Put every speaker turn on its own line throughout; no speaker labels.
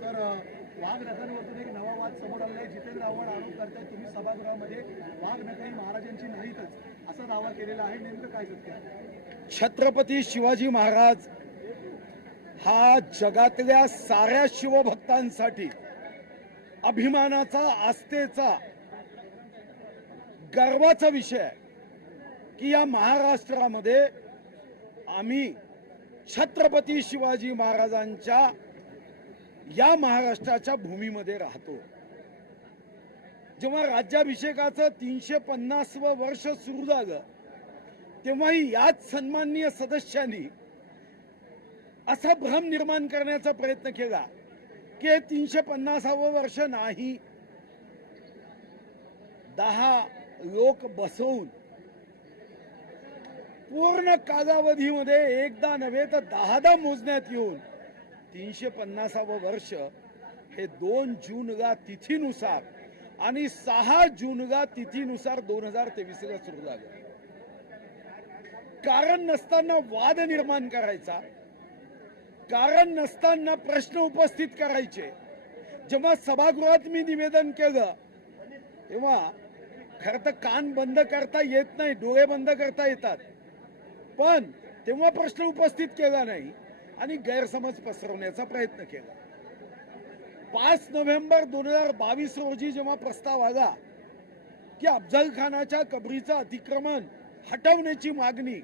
Sir वाघ नगरवरून एक नवा वाद समोर आलेला आहे. जितेंद्र आव्हाड आरोप करतायत तुम्ही सभागृहामध्ये वाघ नगरी महाराजांची नाहीतच असा दावा केलेला आहे. नेमकं काय सत्य
छत्रपती शिवाजी महाराज हा जगातल्या साऱ्या शिवभक्तांसाठी अभिमानाचा आस्थेचा गर्वाचा विषय आहे. की या महाराष्ट्रामध्ये आम्ही छत्रपती शिवाजी महाराजांच्या या महाराष्ट्राच्या भूमीमध्ये राहतो. जेव्हा राज्याभिषेकाचं तीनशे पन्नासवं वर्ष सुरू झालं तेव्हाही याच सन्माननीय सदस्यांनी असा भ्रम निर्माण करण्याचा प्रयत्न केला की हे तीनशे पन्नासावं वर्ष नाही. दहा लोक बसवून पूर्ण कालावधीमध्ये एकदा नव्हे तर दहादा मोजण्यात येऊन तीनशे पन्नासावं वर्ष हे दोन जूनला तिथीनुसार आणि सहा जूनला तिथीनुसार दोन हजार तेवीसला सुरू झालं. कारण नसताना वाद निर्माण करायचा. कारण नसताना प्रश्न उपस्थित करायचे. जेव्हा सभागृहात मी निवेदन केलं तेव्हा खर तर कान बंद करता येत नाही डोळे बंद करता येतात. पण तेव्हा प्रश्न उपस्थित केला नाही आणि गैरसमज पसरवण्याचा प्रयत्न केला. पाच नोव्हेंबर दोन हजार बावीस रोजी जेव्हा प्रस्ताव आला की अफजल खानाच्या कबरीचं अतिक्रमण हटवण्याची मागणी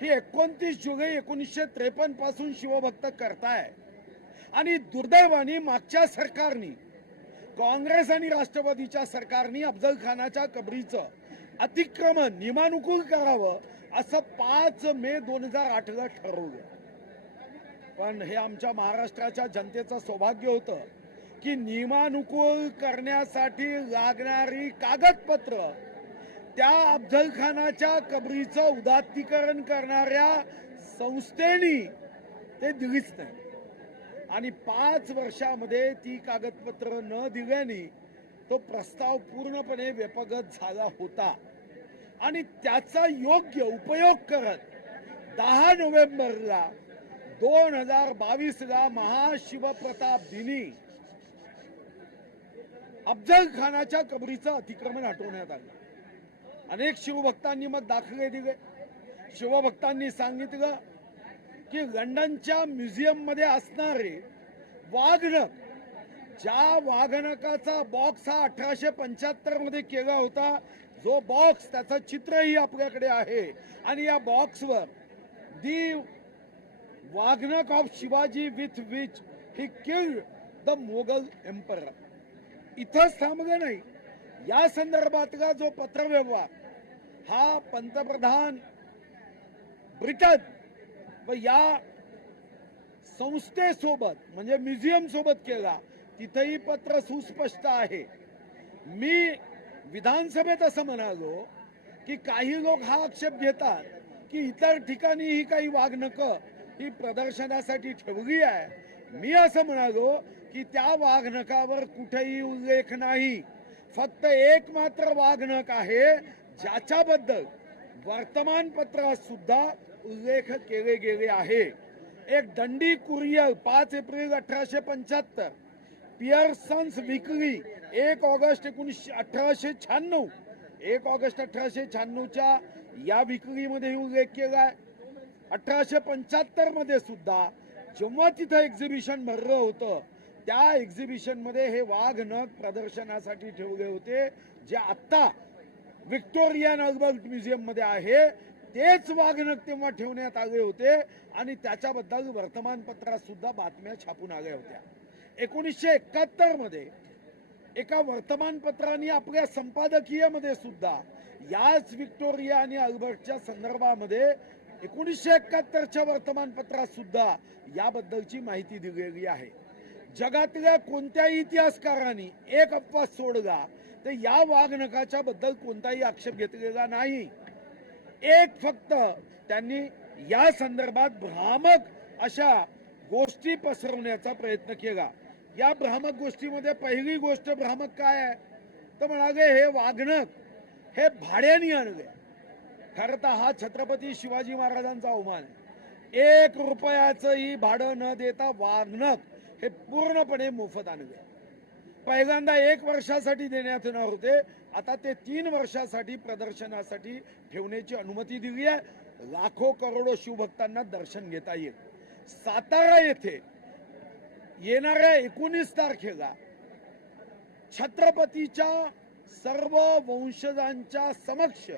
ही एकोणतीस जुलै एकोणीसशे त्रेपन्नपासून शिवभक्त करताय आणि दुर्दैवाने मागच्या सरकारनी काँग्रेस आणि राष्ट्रवादीच्या सरकारने अफजल खानाच्या कबरीचं अतिक्रमण नियमानुकूल करावं असं पाच मे दोन हजार आठला ठरवलं पण हे आमच्या महाराष्ट्राच्या जनतेचं सौभाग्य होतं की नियमानुकूल करण्यासाठी लागणारी कागदपत्र त्या अफजल खानाच्या कबरीचं उदात्तीकरण करणाऱ्या संस्थेनी ते दिलीच नाही. आणि पाच वर्षामध्ये ती कागदपत्र न दिल्याने तो प्रस्ताव पूर्णपणे व्यपगत झाला होता. आणि त्याचा योग्य उपयोग करत दहा नोव्हेंबरला दोन हजार बावीसला महाशिवप्रताप दिनी अफजल खानाच्या कबरीचं अतिक्रमण हटवण्यात आलं. अनेक शिवभक्तांनी मग दाखले दिले. शिवभक्तांनी सांगितलं की लंडनच्या म्युझियममध्ये असणारे वाघनक ज्या वाघनकाचा बॉक्स हा अठराशे पंच्याहत्तरमध्ये केला होता जो बॉक्स त्याचं चित्रही आपल्याकडे आहे. आणि या बॉक्सवर the waghnakh of Shivaji with which he killed the Mughal emperor इथंच थांबलं नाही. या संदर्भातला जो पत्रव्यवहार? हा पंतप्रधान ब्रिटन व या संस्थेसोबत म्हणजे म्युझियम सोबत केला तिथेही पत्र सुस्पष्ट आहे. मी विधानसभेत असं म्हणालो की काही लोक हा आक्षेप घेतात की इतर ठिकाणी ही काही वाघनक ही प्रदर्शनासाठी ठेवली आहे. मी असं म्हणालो की त्या वाघनकावर कुठेही उल्लेख नाही. फक्त एक मात्र वाघनक आहे ज्याच्याबद्दल वर्तमानपत्रात सुद्धा उल्लेख केले गेले आहे. एक दंडी कुरियर पाच एप्रिल अठराशे पंच्याहत्तर. पियर्सन्स विक्री एक ऑगस्ट एकोणीसशे अठराशे शहाण्णव. एक ऑगस्ट अठराशे शहाण्णवच्या या विक्रीमध्ये उल्लेख केलाय. अठराशे पंच्याहत्तरमध्ये सुद्धा जेव्हा तिथं एक्झिबिशन भरलं होतं त्या एक्झिबिशनमध्ये हे वाघ नग प्रदर्शनासाठी ठेवले होते जे आत्ता व्हिक्टोरियन अल्बर्ट म्युझियममध्ये आहे. तेच वाघनक तेव्हा ठेवण्यात आले होते आणि त्याच्याबद्दल वर्तमानपत्रात सुद्धा बातम्या छापून आल्या होत्या. एकोणीसशे एकाहत्तरमध्ये एका वर्तमानपत्राने आपल्या संपादकीयमध्ये सुद्धा याच विक्टोरिया आणि अल्बर्टच्या संदर्भामध्ये एकोणीसशे एकाहत्तरच्या वर्तमानपत्रात सुद्धा याबद्दलची माहिती दिलेली आहे. जगातल्या कोणत्याही इतिहासकारांनी एक अपवाद सोडला तर या वाघनकाच्या बद्दल कोणताही आक्षेप घेतलेला नाही. एक फक्त त्यांनी या संदर्भात भ्रामक अशा गोष्टी पसरवण्याचा प्रयत्न केला. या भ्रामक गोष्टीमध्ये पहिली गोष्ट भ्रामक काय आहे? तर म्हणाले हे वाघनक हे भाड्याने आणले. खरं तर हा छत्रपती शिवाजी महाराजांचा अवमान आहे. एक रुपयाचंही भाडं न देता वागणक हे पूर्णपणे मोफत आणले. पहिल्यांदा एक वर्षासाठी देण्यात येणार होते. आता ते तीन वर्षासाठी प्रदर्शनासाठी ठेवण्याची अनुमती दिली आहे. लाखो करोडो शिवभक्तांना दर्शन घेता येईल. सातारा येथे येणाऱ्या एकोणीस तारखेला छत्रपतीच्या सर्व वंशजांच्या समक्ष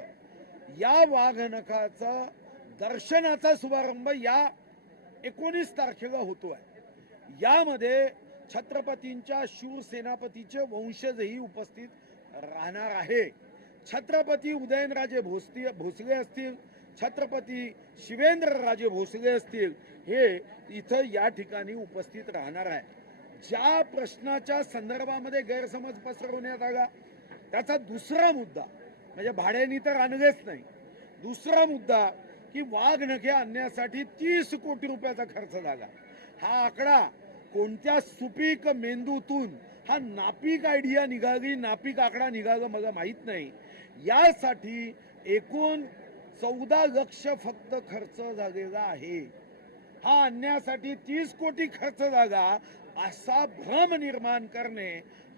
या वाघनखाचा दर्शनाचा शुभारंभ या एकोणीस तारखेला होतो आहे यामध्ये छत्रपतींच्या शूरसेनापतीचे वंशजही उपस्थित राहणार आहे. छत्रपती उदयनराजे भोसले भोसले असतील छत्रपती शिवेंद्र राजे भोसले असतील हे इथं या ठिकाणी उपस्थित राहणार आहे. ज्या प्रश्नाच्या संदर्भामध्ये गैरसमज पसरवण्यात आला त्याचा दुसरा मुद्दा म्हणजे भाड्यानी तर आणलेच नाही दुसरा मुद्दा की वाघ नखे आणण्यासाठी तीस कोटी रुपयाचा खर्च झाला. हा आकडा कोणत्या सुपीक मेंदूतून हा नापीक आयडिया निघाली नापीक आकडा निघाला मला माहीत नाही. यासाठी एकूण चौदा लक्ष फक्त खर्च झालेला आहे. हा आणण्यासाठी तीस कोटी खर्च झाला असा भ्रम निर्माण करणे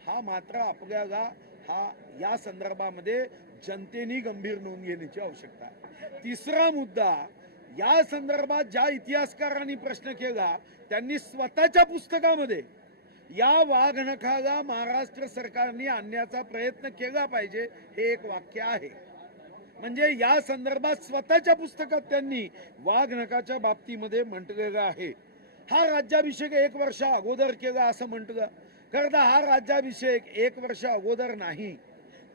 हा मात्र आपल्याला हा या संदर्भामध्ये जनतेने गंभीर नोंद घेण्याची आवश्यकता आहे. तिसरा मुद्दा या संदर्भात ज्या इतिहासकारांनी प्रश्न केला त्यांनी स्वतःच्या पुस्तकामध्ये या वाघनखाला महाराष्ट्र सरकारने आणण्याचा प्रयत्न केला पाहिजे हे एक वाक्य आहे. म्हणजे या संदर्भात स्वतःच्या पुस्तकात त्यांनी वाघ नकाच्या बाबतीमध्ये म्हटलेलं आहे. हा राज्याभिषेक एक वर्ष अगोदर केला असं म्हटलं. खरं तर हा राज्याभिषेक एक वर्ष अगोदर नाही.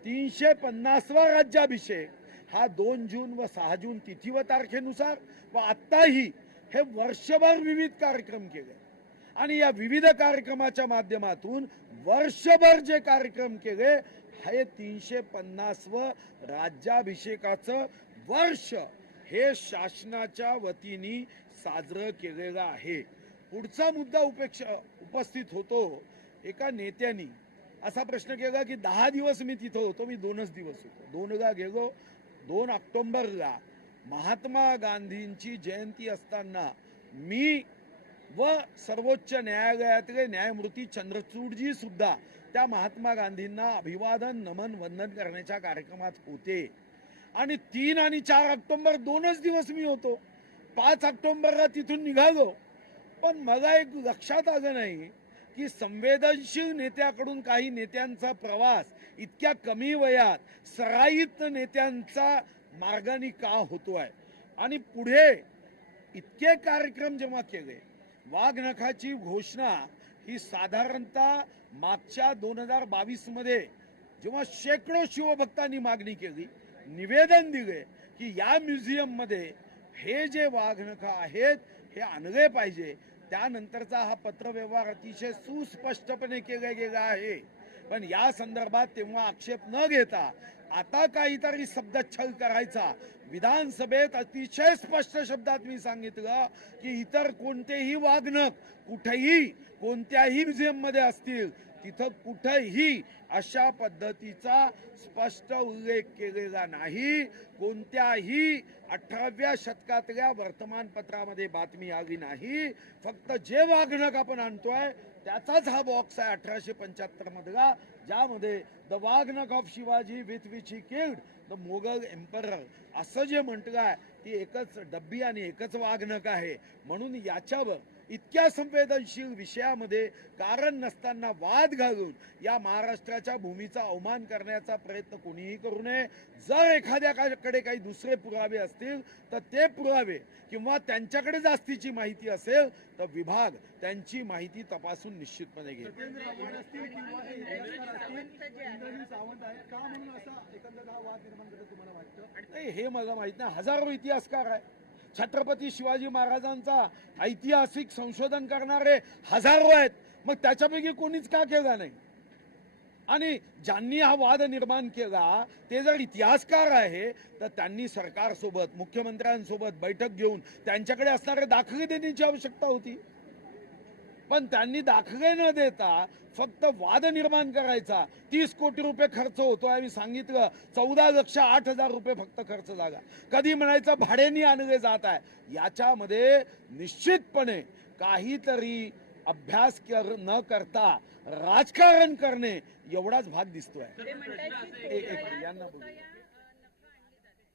तीनशे पन्नासवा राज्याभिषेक हा दोन जून व सहा जून तिथी व तारखेनुसार व आत्ताही हे वर्षभर विविध कार्यक्रम केले. आणि या विविध कार्यक्रमाच्या माध्यमातून वर्षभर जे कार्यक्रम केले हे तीनशे पन्नास व राज्याभिषेकाचं वर्ष हे शासनाच्या वतीने साजरं केलेलं आहे. पुढचा मुद्दा उपेक्षा उपस्थित होतो. एका नेत्यानी असा प्रश्न केला की दहा दिवस मी तिथं होतो मी दोनच दिवस होतो. दोनदा गेलो दोन ऑक्टोंबरला महात्मा गांधींची जयंती असताना मी व सर्वोच्च न्यायालयातले न्यायमूर्ती चंद्रचूडजी सुद्धा त्या महात्मा गांधींना अभिवादन नमन वंदन करण्याच्या कार्यक्रमात होते. आणि तीन आणि चार ऑक्टोंबर दोनच दिवस मी होतो. पाच ऑक्टोबरला तिथून निघालो. पण मला एक लक्षात आलं नाही की संवेदनशील नेत्याकडून काही नेत्यांचा प्रवास इतक्या कमी वयात सराईत नेत्यांचा मार्गाने का होतोय? आणि पुढे इतके कार्यक्रम जेव्हा केले वाघनखाची घोषणा ही साधारणतः मागच्या दोन हजार बावीसमध्ये जेव्हा शेकडो शिवभक्तांनी मागणी केली निवेदन दिले की या म्युझियममध्ये हे जे वाघनख आहेत हे आणले पाहिजे. त्यानंतरचा हा पत्रव्यवहार अतिशय सुस्पष्टपणे केला गेला आहे. पण या संदर्भात तेव्हा आक्षेप न घेता आता काहीतरी शब्दच्छल करायचा. विधानसभेत अतिशय स्पष्ट शब्दात मी सांगितलं की इतर कोणतेही वागणक कुठेही कोणत्याही म्युझियममध्ये असतील तिथं कुठंही अशा पद्धतीचा स्पष्ट उल्लेख केलेला नाही. कोणत्याही अठराव्या शतकातल्या वर्तमानपत्रामध्ये बातमी आली नाही. फक्त जे वागणक आपण आणतोय त्याचाच हा बॉक्स आहे अठराशे पंच्याहत्तर मधला ज्यामध्ये the waghnakh of Shivaji with which he killed the Mughal emperor असं जे म्हटलं आहे ती एकच डब्बी आणि एकच वाघनक आहे. म्हणून याच्यावर इतक्या संवेदनशील विषयामध्ये कारण नसताना वाद घालून या महाराष्ट्राच्या भूमीचा अवमान करण्याचा प्रयत्न कोणीही करू नये. जर एखाद्याकडे काही दुसरे पुरावे असतील तर ते पुरावे किंवा त्यांच्याकडे जास्तीची माहिती असेल तर विभाग त्यांची माहिती तपासून निश्चितपणे घेईल. नाही हे मला माहीत नाही. हजारो इतिहासकार आहे छत्रपती शिवाजी महाराजांचा ऐतिहासिक संशोधन करणारे हजारो आहेत. मग त्याच्यापैकी कोणीच का केला नाही? आणि ज्यांनी हा वाद निर्माण केला ते जर इतिहासकार आहे तर त्यांनी सरकारसोबत मुख्यमंत्र्यांसोबत बैठक घेऊन त्यांच्याकडे असणारे दाखले देण्याची आवश्यकता होती. पण त्यांनी दाखले न देता फक्त वाद निर्माण करायचा. तीस कोटी रुपये खर्च होतो आम्ही सांगितलं. चौदा लक्ष आठ हजार रुपये फक्त खर्च झाला कधी म्हणायचं भाड्यानी आणले जात आहे? याच्यामध्ये निश्चितपणे काहीतरी अभ्यास कर न करता राजकारण करणे एवढाच भाग दिसतोय.